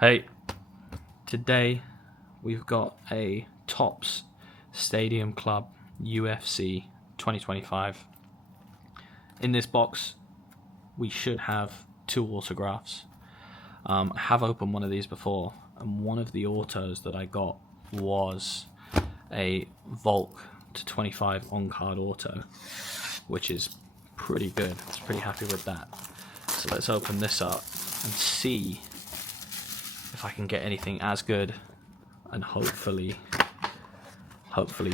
Hey, today we've got a Topps Stadium Club UFC 2025. In this box, we should have 2 autographs. I have opened one of these before, and one of the autos that I got was a Volk to 25 on-card auto, which is pretty good. I was pretty happy with that. So let's open this up and see if I can get anything as good and hopefully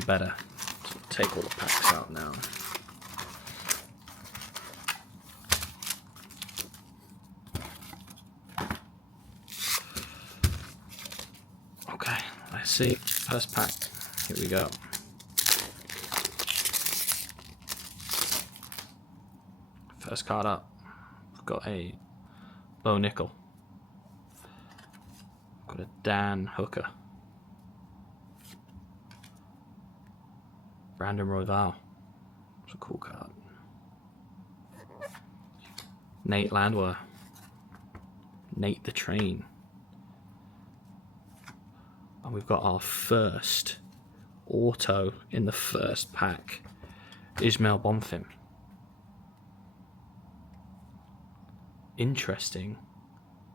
better. So we'll take all the packs out now. Okay, let's see. First pack. Here we go. First card up. We've got a Bo Nickel. Got a Dan Hooker. Brandon Royval. It's a cool card. Nate Landwehr. Nate the Train. And we've got our first auto in the first pack. Ismail Bonfim. Interesting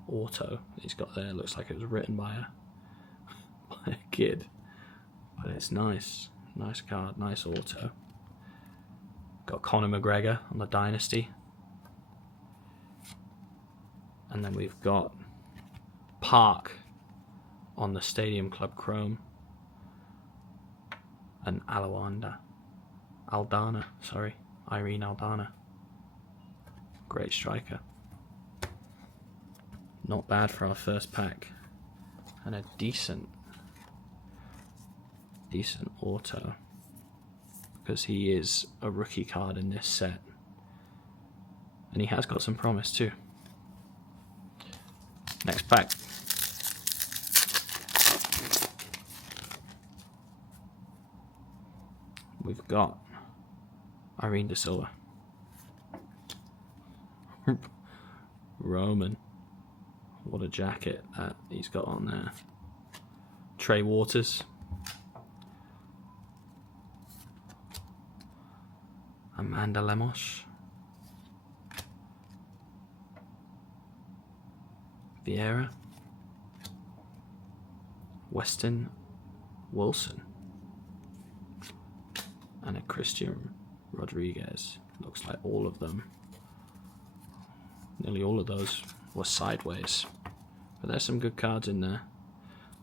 auto he's got there. Looks like it was written by a kid, but it's nice. Nice card, nice auto. Got Conor McGregor on the Dynasty, and then we've got Park on the Stadium Club Chrome, and Irene Aldana. Great striker. Not bad for our first pack, and a decent auto, because he is a rookie card in this set, and he has got some promise too. Next pack. We've got Irene De Silva. Roman. What a jacket that he's got on there. Trey Waters. Amanda Lemos. Vieira. Weston Wilson. And a Christian Rodriguez. Looks like all of them. Nearly all of those were sideways. But there's some good cards in there.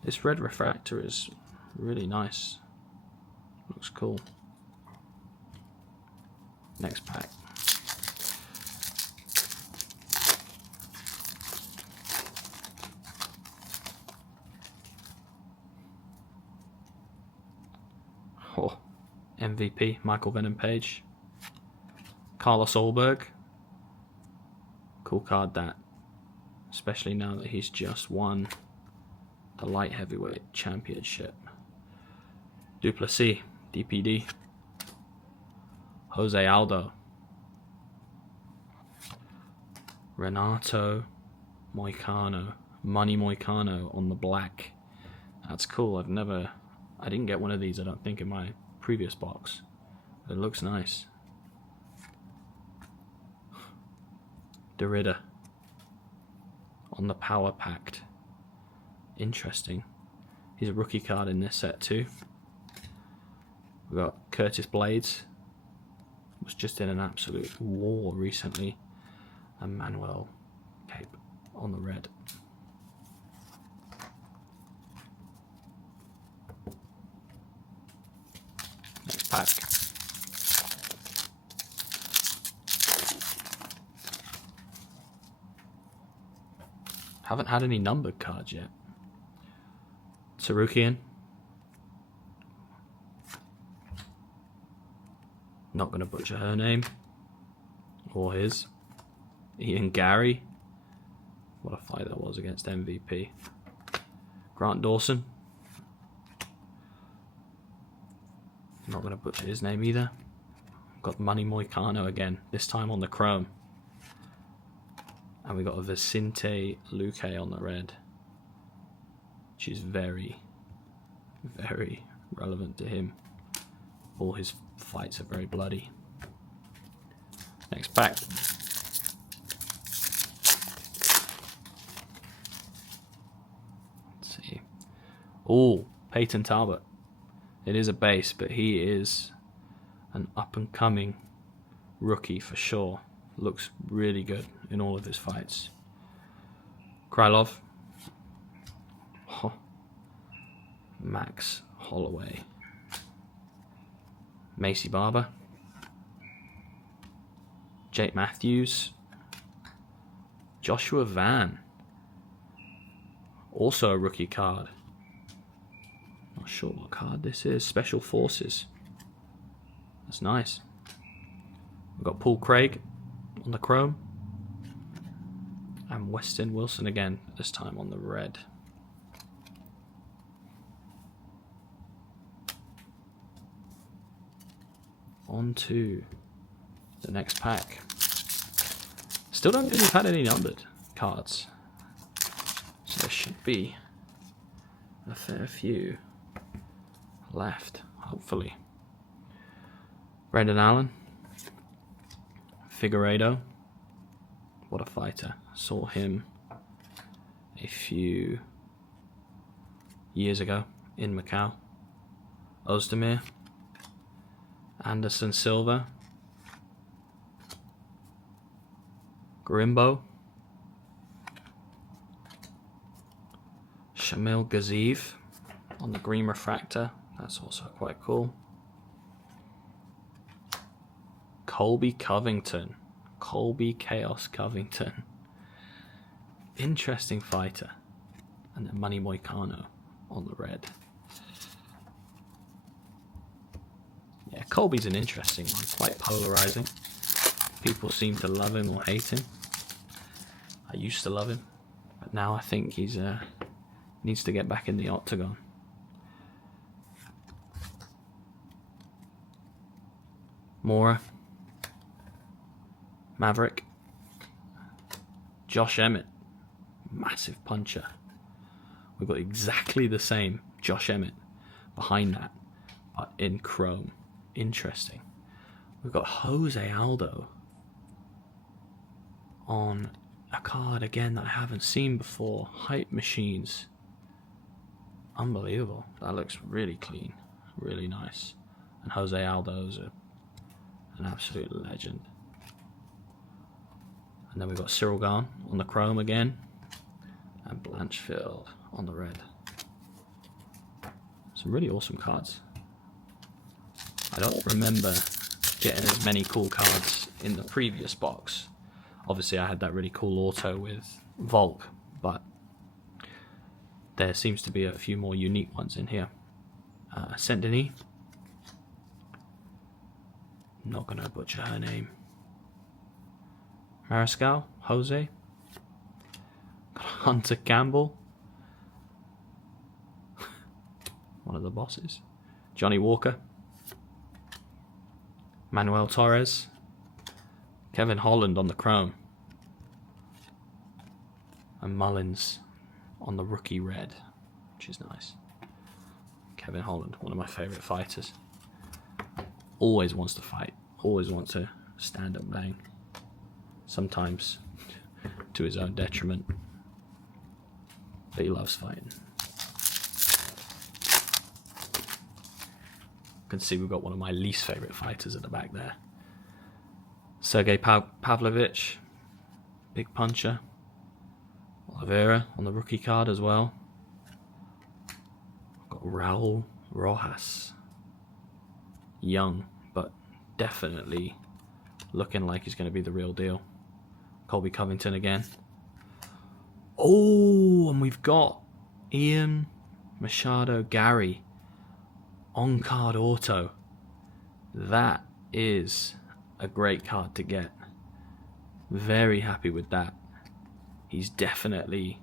This red refractor is really nice. Looks cool. Next pack. Oh, MVP, Michael Venom Page. Carlos Ulberg. Cool card that. Especially now that he's just won the light heavyweight championship. Duplessis, DPD. Jose Aldo. Renato Moicano. Money Moicano on the black. That's cool. I didn't get one of these, I don't think, in my previous box. But it looks nice. Derrida on the Power Pact. Interesting. He's a rookie card in this set too. We've got Curtis Blades. Was just in an absolute war recently. And Manuel Cape on the red. Next pack. Haven't had any numbered cards yet. Sarukian. Not going to butcher her name. Or his. Ian Gary. What a fight that was against MVP. Grant Dawson. Not going to butcher his name either. Got Money Moicano again. This time on the chrome. And we got a Vicente Luque on the red. which is very, very relevant to him. All his fights are very bloody. Next pack. Let's see. Oh, Peyton Talbot. It is a base, but he is an up-and-coming rookie for sure. Looks really good in all of his fights. Krylov. Oh. Max Holloway. Macy Barber. Jake Matthews. Joshua Van. Also a rookie card. Not sure what card this is. Special Forces. That's nice. We've got Paul Craig on the chrome. And Weston Wilson again, this time on the red. On to the next pack. Still don't think we've had any numbered cards. So there should be a fair few left, hopefully. Brendan Allen. Figueiredo. What a fighter. Saw him a few years ago in Macau. Ozdemir. Anderson Silva. Grimbo. Shamil Gaziev on the green refractor. That's also quite cool. Colby Covington. Colby Chaos Covington. Interesting fighter. And then Manny Moicano on the red. Yeah, Colby's an interesting one. Quite polarizing. People seem to love him or hate him. I used to love him. But now I think he's needs to get back in the octagon. Mora. Maverick. Josh Emmett. Massive puncher. We've got exactly the same Josh Emmett behind that, but in chrome. Interesting. We've got Jose Aldo on a card again that I haven't seen before. Hype Machines. Unbelievable. That looks really clean. Really nice. And Jose Aldo's an absolute legend. And then we've got Cyril Gahn on the chrome again. And Blanchfield on the red. Some really awesome cards. I don't remember getting as many cool cards in the previous box. Obviously I had that really cool auto with Volk, but there seems to be a few more unique ones in here. Saint Denis. Not going to butcher her name. Mariscal, Jose. Hunter Campbell. One of the bosses. Johnny Walker. Manuel Torres. Kevin Holland on the chrome. And Mullins on the rookie red, which is nice. Kevin Holland, one of my favourite fighters. Always wants to fight. Always wants to stand and bang. Sometimes to his own detriment. But he loves fighting. You can see we've got one of my least favourite fighters at the back there. Sergey Pavlovich, big puncher. Oliveira on the rookie card as well. Got Raul Rojas. Young, but definitely looking like he's going to be the real deal. Colby Covington again. Oh, and we've got Ian Machado Gary on card auto. That is a great card to get. Very happy with that. He's definitely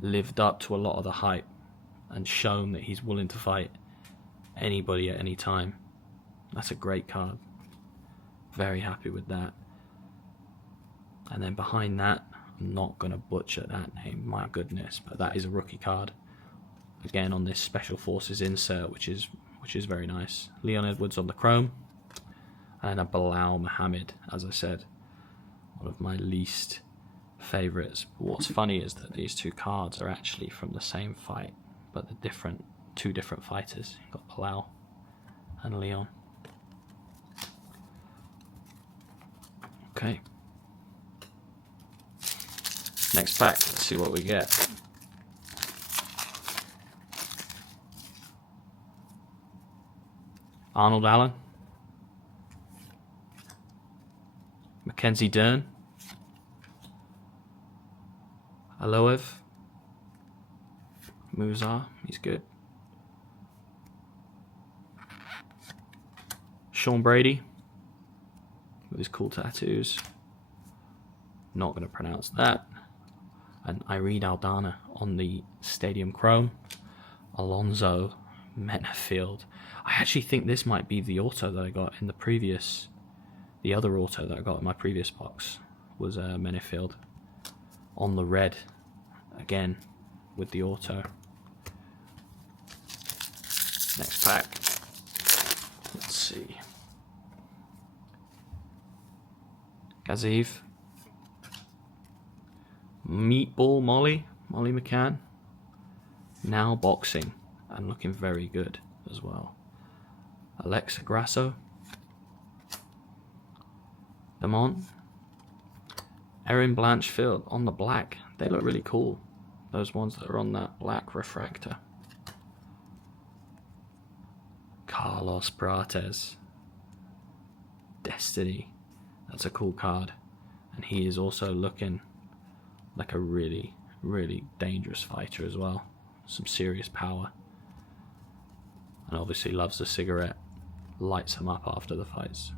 lived up to a lot of the hype and shown that he's willing to fight anybody at any time. That's a great card. Very happy with that. And then behind that, I'm not going to butcher that name, my goodness, but that is a rookie card. again on this Special Forces insert, which is very nice. Leon Edwards on the chrome, and a Bilal Muhammad, as I said, one of my least favourites. What's funny is that these two cards are actually from the same fight, but they're two different fighters. You've got Bilal and Leon. Okay. Next pack, let's see what we get. Arnold Allen, Mackenzie Dern, Aloev, Muzar, he's good. Sean Brady, with his cool tattoos. Not going to pronounce that. And Irene Aldana on the Stadium Chrome. Alonzo Menafield. I actually think this might be the auto that I got in the other auto that I got in my previous box was Menafield on the red, again with the auto. Next pack. Let's see. Gaziv. Meatball Molly McCann. Now boxing and looking very good as well. Alexa Grasso. Damon. Erin Blanchfield on the black. They look really cool. Those ones that are on that black refractor. Carlos Prates. Destiny. That's a cool card. And he is also looking like a really, really dangerous fighter as well. Some serious power. And obviously loves the cigarette. Lights him up after the fights.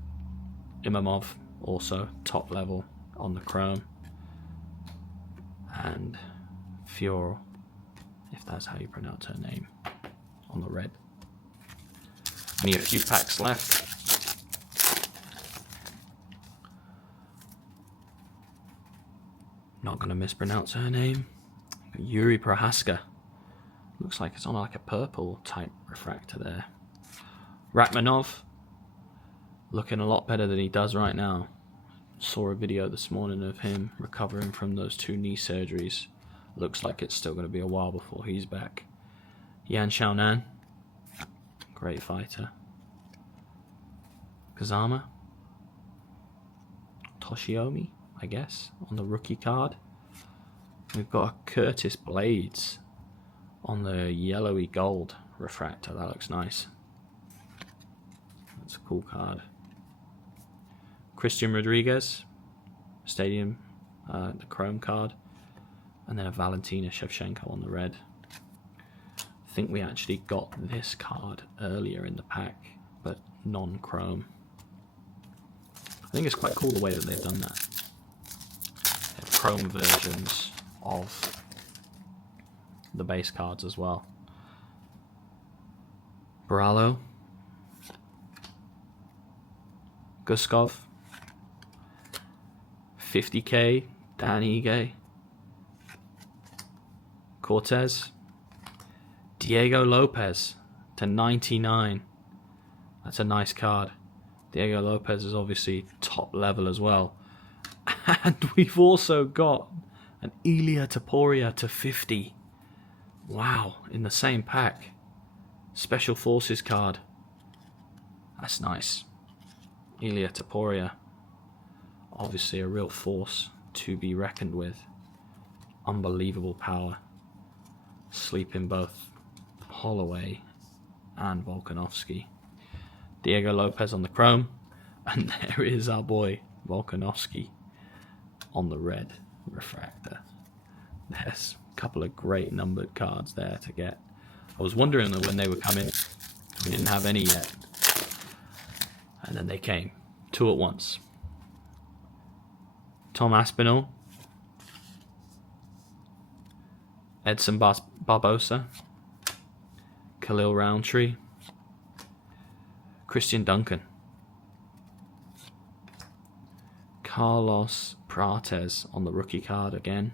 Imamov, also top level on the chrome. And Fior, if that's how you pronounce her name, on the red. Only a few packs left. Not going to mispronounce her name. Yuri Prohaska. Looks like it's on like a purple type refractor there. Rachmanov. Looking a lot better than he does right now. Saw a video this morning of him recovering from those 2 knee surgeries. Looks like it's still going to be a while before he's back. Yan Xiaonan. Great fighter. Kazama. Toshiomi, I guess, on the rookie card. We've got a Curtis Blades on the yellowy gold refractor. That looks nice. That's a cool card. Christian Rodriguez, Stadium, the chrome card. And then a Valentina Shevchenko on the red. I think we actually got this card earlier in the pack, but non-chrome. I think it's quite cool the way that they've done that. They have chrome versions of the base cards as well. Baralo. Guskov. 50k, Dan Ige. Cortez. Diego Lopez to 99. That's a nice card. Diego Lopez is obviously top level as well. And we've also got an Ilia Topuria to 50. Wow, in the same pack. Special Forces card. That's nice. Ilia Topuria. Obviously a real force to be reckoned with. Unbelievable power. Sleeping both Holloway and Volkanovski. Diego Lopez on the chrome. And there is our boy Volkanovski on the red refractor. There's a couple of great numbered cards there to get. I was wondering when they were coming. We didn't have any yet. And then they came. 2 at once. Tom Aspinall. Edson Barbosa. Khalil Roundtree. Christian Duncan. Carlos Prates on the rookie card again.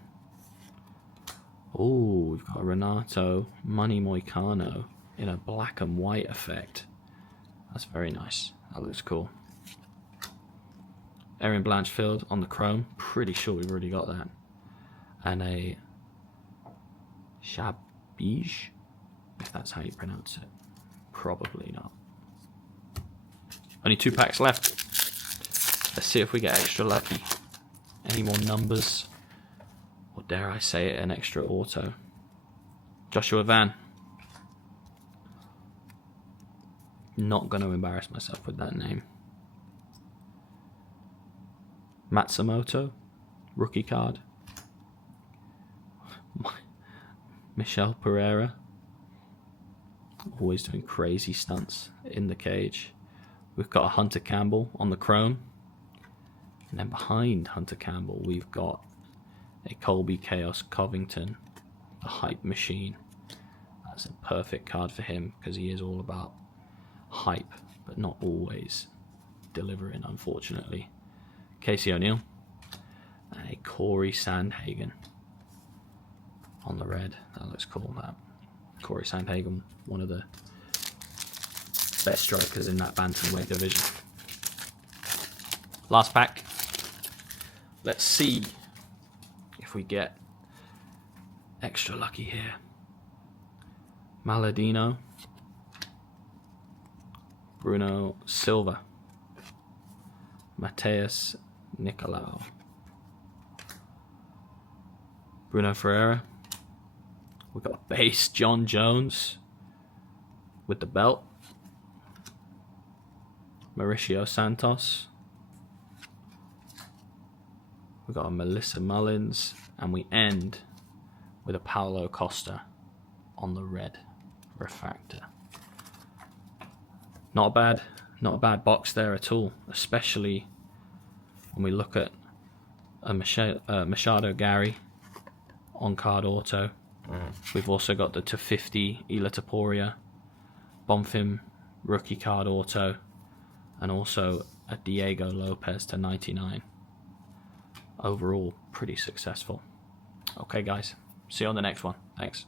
Oh, we've got a Renato Money Moicano in a black and white effect. That's very nice. That looks cool. Erin Blanchfield on the chrome. Pretty sure we've already got that. And a Shabij, if that's how you pronounce it. Probably not. Only 2 packs left. Let's see if we get extra lucky. Any more numbers? Or dare I say it, an extra auto. Joshua Van. Not going to embarrass myself with that name. Matsumoto, rookie card. Michelle Pereira. Always doing crazy stunts in the cage. We've got a Hunter Campbell on the chrome. And then behind Hunter Campbell, we've got a Colby Chaos Covington, the hype machine. That's a perfect card for him because he is all about hype, but not always delivering, unfortunately. Casey O'Neill and a Corey Sandhagen on the red. That looks cool, that. Corey Sandhagen, one of the best strikers in that bantamweight division. Last pack. Let's see if we get extra lucky here. Maladino, Bruno Silva, Mateus Nicolau, Bruno Ferreira. We've got a base John Jones with the belt. Mauricio Santos. We've got a Melissa Mullins. And we end with a Paulo Costa on the red refractor. Not a bad box there at all, especially when we look at a Machado Gary on card auto. We've also got the to 50 Ila Taporia, Bonfim rookie card auto, and also a Diego Lopez to 99. Overall, pretty successful. Okay, guys, see you on the next one. Thanks.